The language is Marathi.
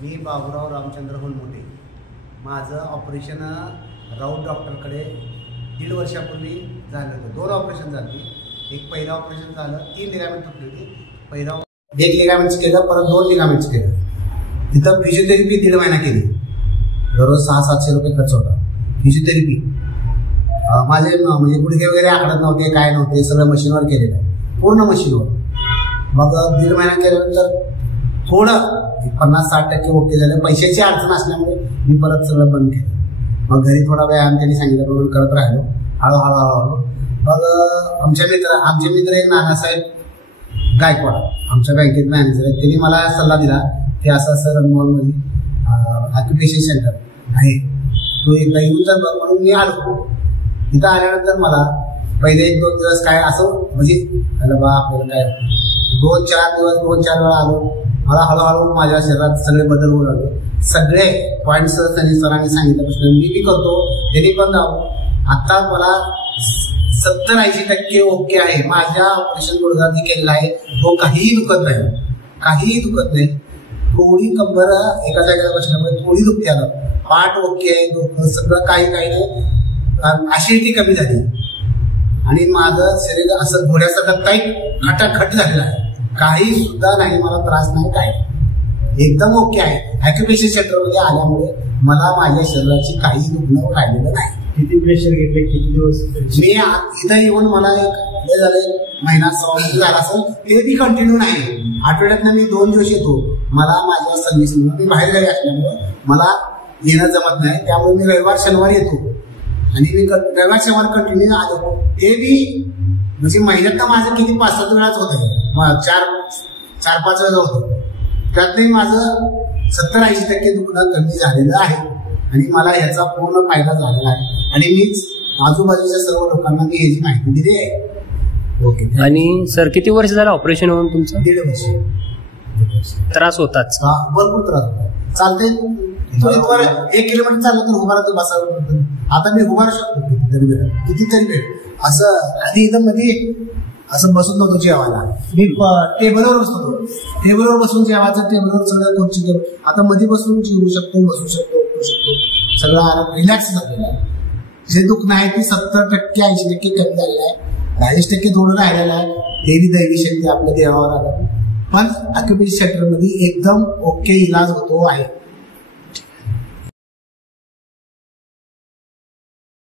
मी बाबूराव रामचंद्र होलमोटे. माझं ऑपरेशन राऊत डॉक्टरकडे 1.5 वर्षापूर्वी झालं होतं. 2 ऑपरेशन झाली. एक पहिलं ऑपरेशन झालं, 3 लिगामेंट तुटली होती. पहिला 1 लिगामेंटचं केलं, परत 2 लिगामेंटचं केलं. तिथं फिजिओथेरपी 1.5 महिना केली. दररोज 600-700 रुपये खर्च होता फिजिओथेरपी. माझे म्हणजे गुडघे वगैरे आखडत नव्हते, काय नव्हते, सगळं मशीनवर केलेलं आहे, पूर्ण मशीनवर. मग 1.5 महिना केल्यानंतर थोडं 50-60% ओके झालं. पैशाची अडचण असल्यामुळे मी परत सगळं बंद केलं. मग घरी थोडा व्यायाम त्यांनी सांगितल्याप्रमाणे करत राहिलो हळूहळू. मग आमचे मित्र एक नानासाहेब गायकवाड आमच्या बँकेत मॅनेजर आहेत. त्यांनी मला सल्ला दिला की असं रणमोहनमध्ये ऑक्युपेशन सेंटर आहे, तो एकदा येऊन जर बघ म्हणून मी आलो. तिथं आल्यानंतर मला पहिले 1-2 दिवस काय असं म्हणजे बा आपल्याला काय 2-4 दिवस 2-4 वेळा आलो. मला हळूहळू माझ्या शरीरात सगळे बदल होऊ लागले. सगळे पॉईंट्स त्यांनी सरांनी सांगितल्यापासून मी करतो, त्यांनी पण आता मला 70-80% ओके आहे. माझ्या ऑपरेशन गुडघा केलेला आहे, तो काहीही दुखत नाही. थोडी कंबर एका जागेला बसल्यामुळे थोडी दुखते आलं, पाठ ओके आहे, सगळं काही नाही. ऍसिडिटी कमी झाली आणि माझं शरीर असं घोड्यासारखं काही खटाखट झालेलं आहे. काही सुद्धा नाही, मला त्रास नाही, काय एकदम ओके आहे. ऑक्युपेशन सेंटरमध्ये आल्यामुळे मला माझ्या शरीराची काही दुखणं राहिलेलं नाही. किती प्रेशर घेतले, किती दिवस? मी इथं येऊन मला एक झाले महिना 6 झाला असेल, ते बी कंटिन्यू नाही. आठवड्यातनं मी 2 दिवस येतो. मला माझ्या सर्व्हिसमुळे मी बाहेर गावी असल्यामुळे मला येणं जमत नाही. त्यामुळे मी रविवार शनिवार येतो आणि मी रविवार शनिवार कंटिन्यू आलो. ते बी म्हणजे महिन्यात माझं किती 5-7 वेळाच होत आहे, 4-5 वेळा होतं. त्यातही माझं 70-80% दुखणं कमी झालेलं आहे आणि मला याचा पूर्ण फायदा झालेला आहे. आणि मीच आजूबाजूच्या सर्व लोकांना मी याची माहिती दिली आहे. ओके. आणि सर किती वर्ष झालं ऑपरेशन होऊन तुमचं? 1.5 वर्ष. त्रास होताच? भरपूर त्रास होता. चालते 1 किलोमीटर चाललं तर उभारायचं बसावं. आता मी उभारू शकतो कितीतरी वेळ. असं आधी इथं मध्ये असं बसत नव्हतो जेवायला. मी टेबलवर बसतो, टेबलवर बसून जेवायचं, टेबलवर सगळं खुर्ची. आता मध्ये बसून जेवू शकतो, बसू शकतो, उठू शकतो, सगळं आराम रिलॅक्स झालेलं आहे. जे दुखणं आहे ते 70%-80% कमी झालेलं आहे. 40% थोडं राहिलेलं आहे. देवी दैवी शक्ती आपल्या देवावर आलं. पण ऑक्युपेशन सेंटरमध्ये एकदम ओके इलाज होतो आहे.